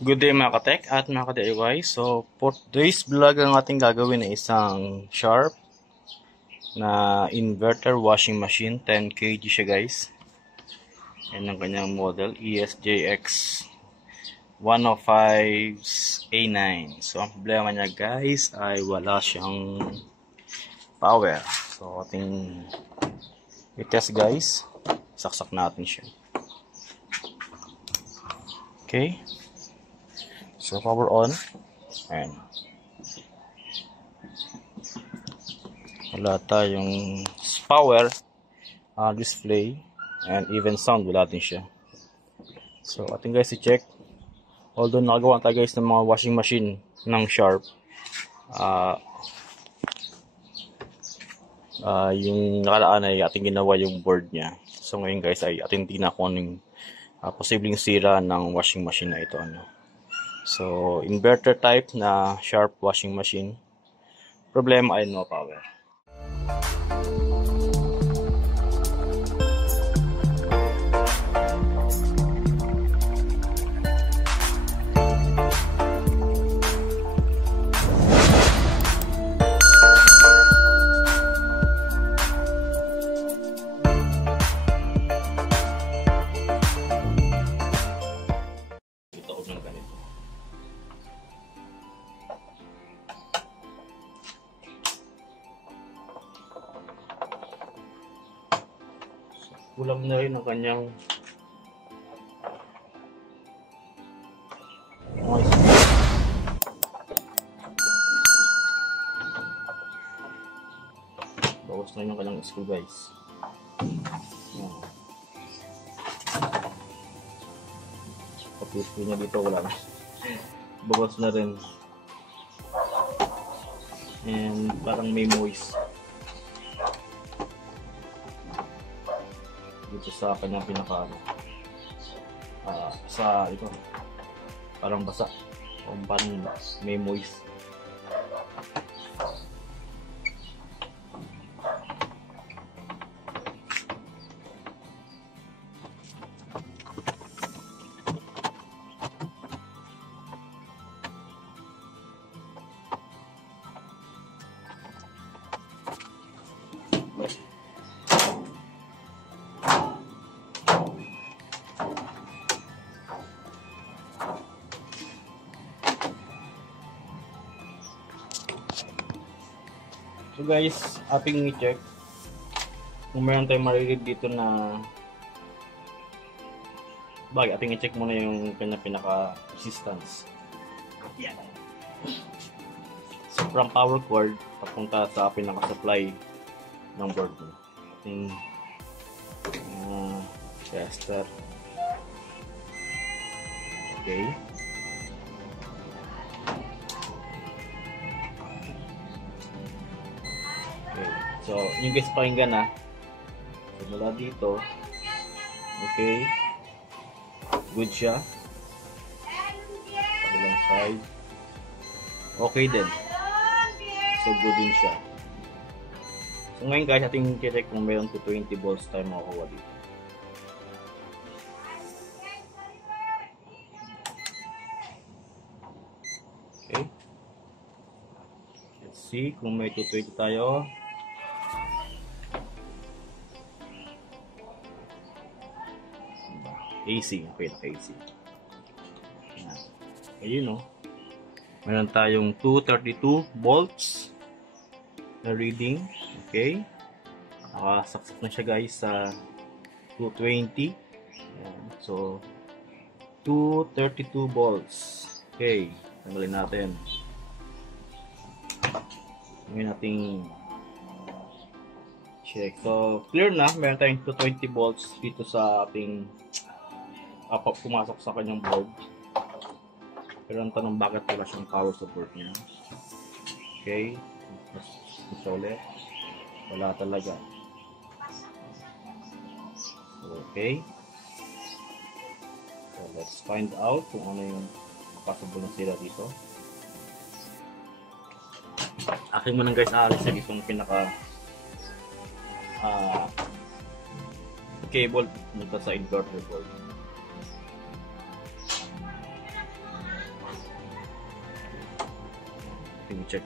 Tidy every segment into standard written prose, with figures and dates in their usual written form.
Good day mga ka-tech at mga ka-DIY. So, for today's vlog ang ating gagawin ay isang Sharp na inverter washing machine. 10 kg siya guys. Yan ang kanyang model. ESJX 105A9. So, ang problema niya guys ay wala siyang power. So, ating i-test guys. Saksak natin siya. Okay. So, power on. Ayan. Wala tayong power, display, and even sound. Wala din siya. So, ating guys i-check. Although nakagawa tayo guys ng mga washing machine ng Sharp. Yung nakaraan ay ating ginawa yung board niya. So, ngayon guys ay ating tingnan kung anong posibleng sira ng washing machine na ito. So, inverter type na Sharp washing machine. Problema ay no power. Kulang na rin ang kanyang noise. Bawas na rin ang kanyang screw guys. Pati screw niya dito wala na. Bawas na rin. And parang may moist dito sa kanyang pinaka sa ito parang basa o parang may moist. So guys, ating i-check kung meron tayong mariread dito na ating i-check muna yung pinaka resistance. Yan. So from power cord papunta sa pinaka supply ng board mo. Ating tester. Okay. So, yung guys pakinggan na. So, mula dito. Okay. Good siya. Kabilang side. Okay din. So, good din siya. So, ngayon guys, ating check kung mayroon 220 volts tayo makukuha dito. Okay. Let's see kung may 220 tayo. AC, okay, AC. Ayun no. Meron tayong 232 volts na reading. Okay. Nakasaksak na siya guys sa 220. Ayan. So 232 volts. Okay, tanggalin natin. Ngayon nating check. So clear na, meron tayong 220 volts dito sa ating pumasok sa kanyang board. Pero ang tanong, bakit wala siyang power support niya? Okay, mas ulit. Wala talaga. Okay, so let's find out kung ano yung possible na sila dito. Akin mo nang guys aalis sa itong pinaka cable dito sa inverter board. ating check.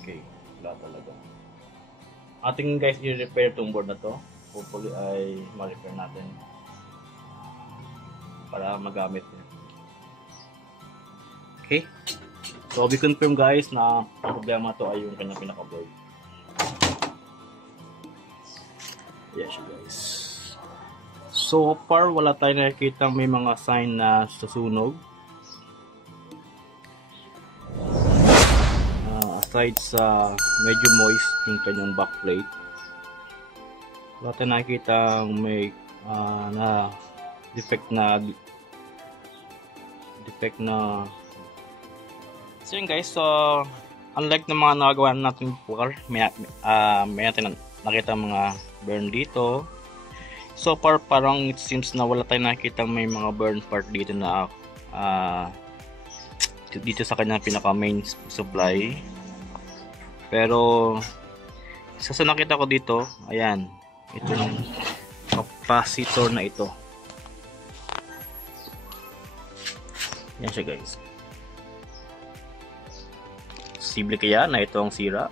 Okay, wala talaga. Ating guys i-repair itong board na to. Hopefully ay ma-repair natin para magamit niya. Okay, so we confirm guys na ang problema to ay yung kanyang pinaka-board. Yes guys. So far wala tayong nakikita may mga sign na susunog. Aside sa medyo moist yung kanyang backplate. Wala tayong nakikita may na defect na. So yun guys, so unlike ng mga nagawa natin before, may natin nakita mga burn dito. So far parang it seems na wala tayong nakita may mga burn part dito na dito sa kanyang pinaka main supply. Pero isa sa nakita ko dito, ayan, itong capacitor na ito. Yan siya guys. Posible kaya na ito ang sira.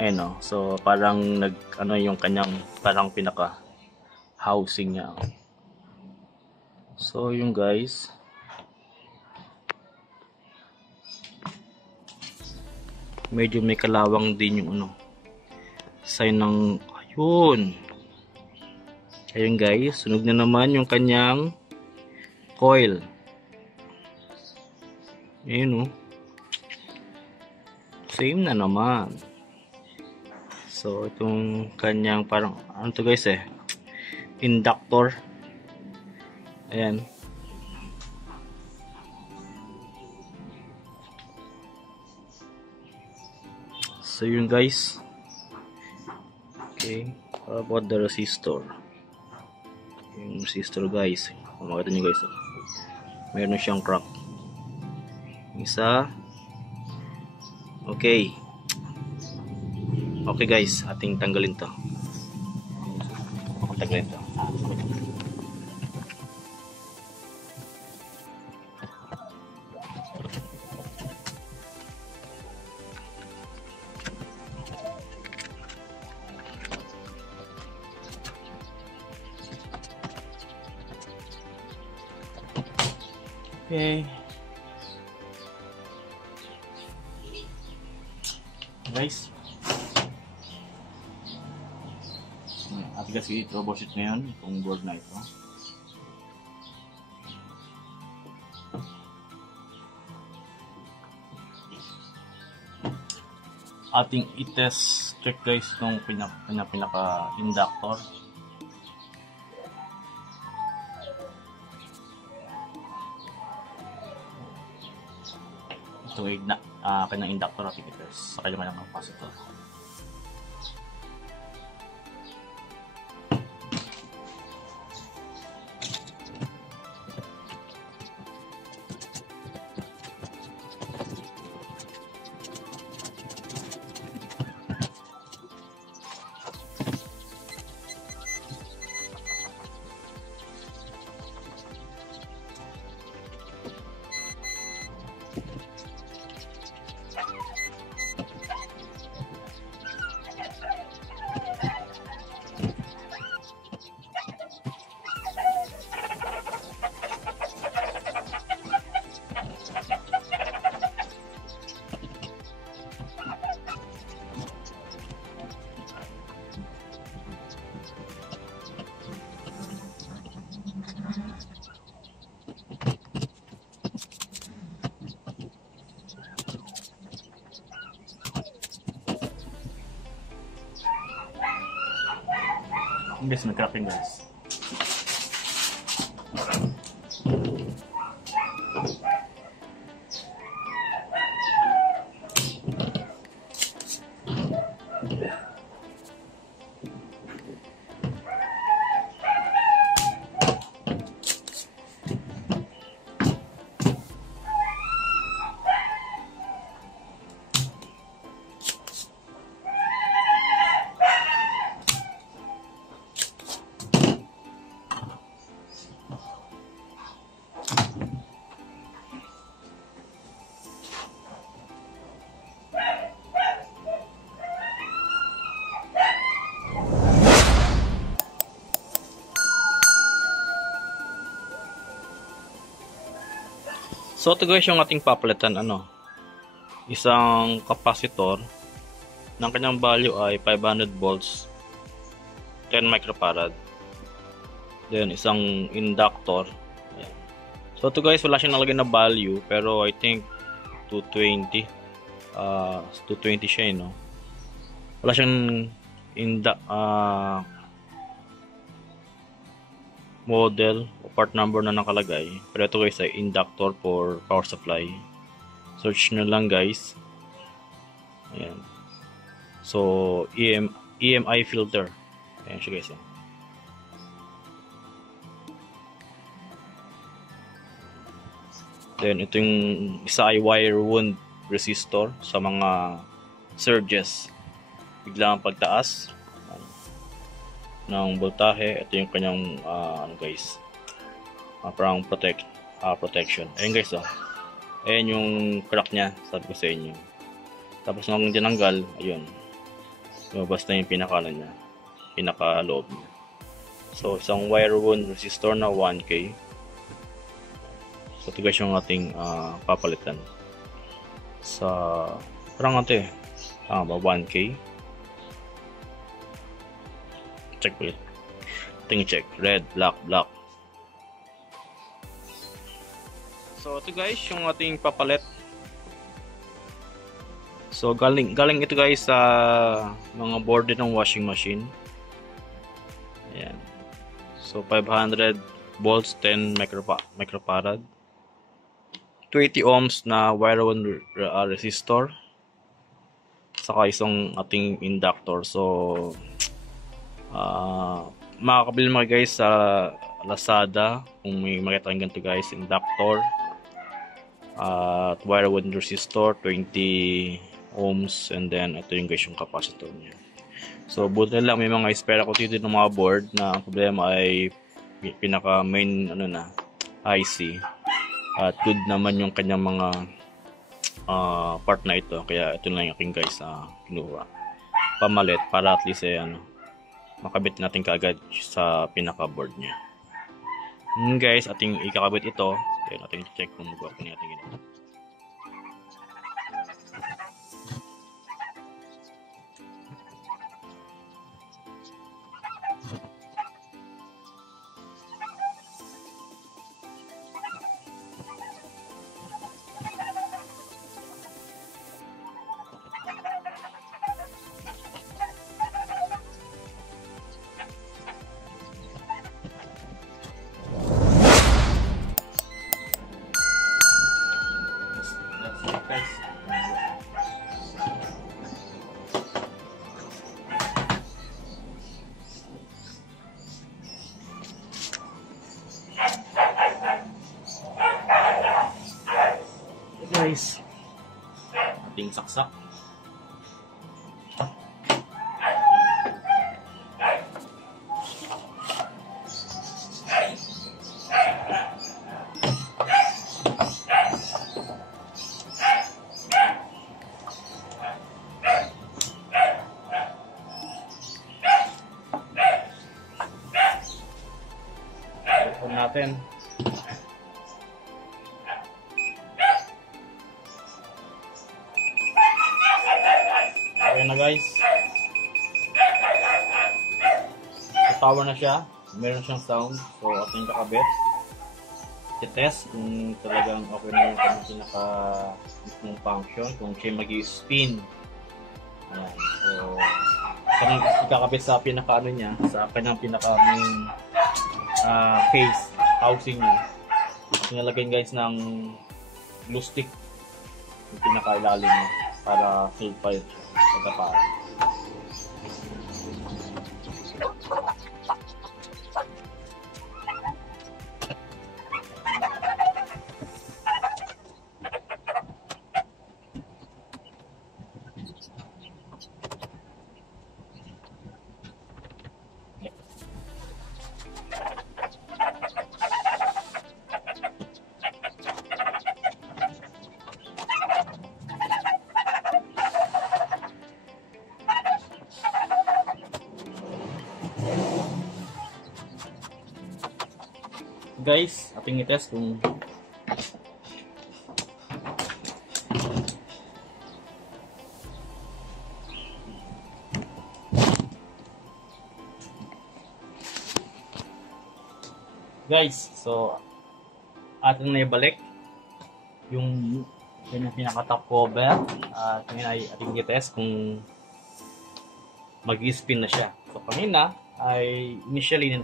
Ayun o. So parang yung kanyang parang pinaka housing niya. So yung guys. Medyo may kalawang din yung sign ng ayun. Ayun guys, sunog na naman yung kanyang coil. Ayun same na naman. So itong kanyang parang ano to guys inductor. Ayan. So yun guys. Okay, how about the resistor? Yung resistor guys, kung makita nyo guys, meron siyang crack. Isa. Okay. Okay guys, ating tanggalin to. Tanggalin to. Okay. Guys. At kasi troubleshoot ngayon itong board na ito. Ating i-test check guys itong pinaka inductor. So kanyang inductor at i-test sa kanyang capacitor. Guys, nag-cracking guys. So ito guys yung ating papalitan, isang capacitor ng kanyang value ay 500 volts 10 microfarad. Then isang inductor. Ayan. So ito guys wala siyang nalagay na value pero I think 220 220 siya no. Wala siyang model o part number na nakalagay. Pero ito guys ay inductor for power supply. Search nyo lang guys. Ayan. So EMI filter. Ayan siya guys. Then ito yung isa ay wire wound resistor sa mga surges. Biglang pagtaas ng voltahe. Ito yung kanyang guys, parang protection. Ayun guys ayun yung crack nya, sabi ko sa inyo. Tapos nung tinanggal, ayun lumabas na yung pinakaloob niya. So isang wire wound resistor na 1K. So ito guys yung ating papalitan sa parang 1K. Check ulit. Check. Red, black. So ito guys yung ating papalit. So galing ito guys sa mga board ng washing machine. Ayan. So 500 volts 10 microfarad. 20 ohms na wire wound resistor. Saka isang ating inductor. So makakabili mo guys sa Lazada kung may makita kang ganito guys, inductor at wire wound resistor 20 ohms, and then ito yung guys yung capacitor niya. So buti lang may mga spare ako dito ng mga board na ang problema ay pinaka main IC at good naman yung kanyang mga part na ito, kaya ito lang yung aking guys kinuha pamalit para at least makabit natin kaagad sa pinaka board niya. Guys, ating ikakabit ito. Kaya natin check kung magawa ko natin ito. Guys, ating saksak. Open natin. Okay na guys, power na siya, meron siyang sound, so ating kakabit, i-test kung talagang okay na yung kanyang pinaka mismong function, kung siya mag-i-spin. Ayan, so kanyang ikakabit sa pinaka niya, sa kanyang pinaka main case, housing niya. Nilagyan guys ng glue stick yung pinaka ilalim niya para sulfide pagkapaan. Guys, ating i-test kung Guys, so atin na ibalik yung pinaka top cover at ngayon ay ating i-test kung mag-spin na siya. So kanina ay initially yung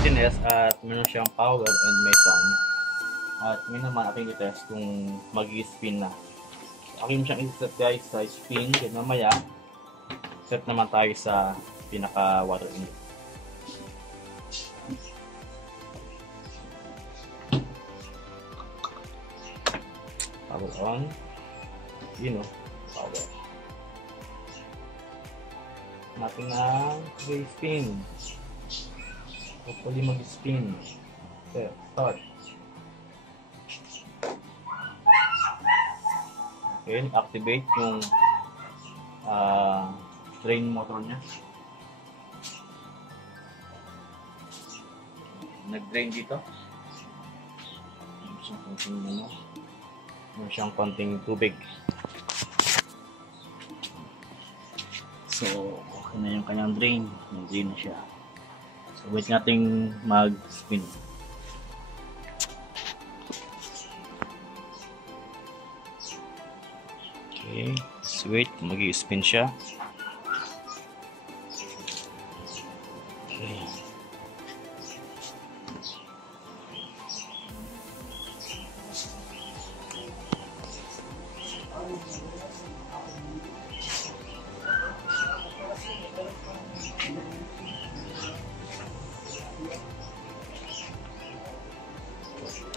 tines at meron siyang power and may sound. At ngayon naman ating i-test kung mag-spin na. So, aking siyang i-set guys sa spin, then mamaya set naman tayo sa pinaka water inlet. Power on, yun o, power. Natin ang spin. Hopefully mag-spin. Okay, start. Okay, activate yung drain motor niya. Nag-drain dito. Meron siyang konting tubig. So, okay na yung kanyang drain. Nag-drain na siya. So, wait nating mag-spin. Okay, so wait, mag-spin siya. Okay.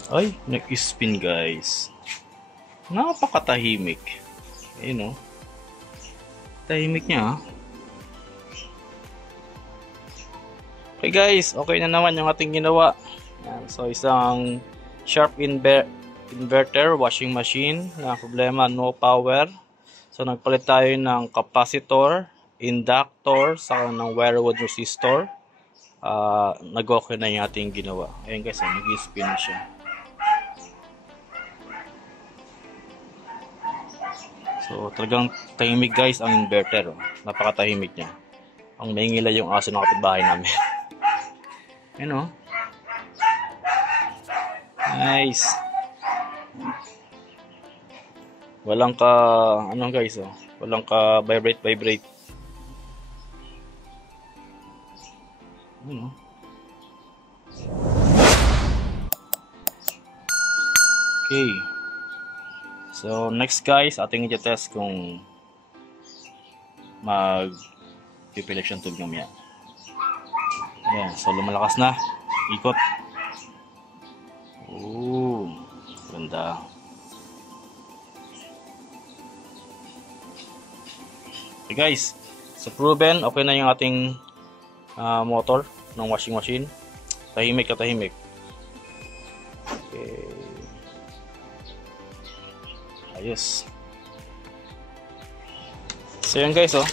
Ay, nag-spin guys. Napakatahimik. Ayun o. Tahimik niya. Okay guys, okay na naman yung ating ginawa. Yan. So isang sharp inverter washing machine na problema no power. So nagpalit tayo ng capacitor, inductor, saka ng wire wood resistor. Nag-okay na yung ating ginawa. Ayun guys, nag-spin siya. So talagang tahimik guys ang inverter. Napakatahimik niya. Ang maingila yung aso ng kapitbahay namin. Ayun o. Nice. Walang ka ano guys oh. Walang ka vibrate. Ayun o. Okay. So next guys, ating i-test kung mag-pipilik siyang tubig ng yan. Ayan, so lumalakas na. Ikot. Ooh, ganda. Okay guys, so proven, okay na yung ating motor ng washing machine. Tahimik. Okay. Ayos. So yan guys oh.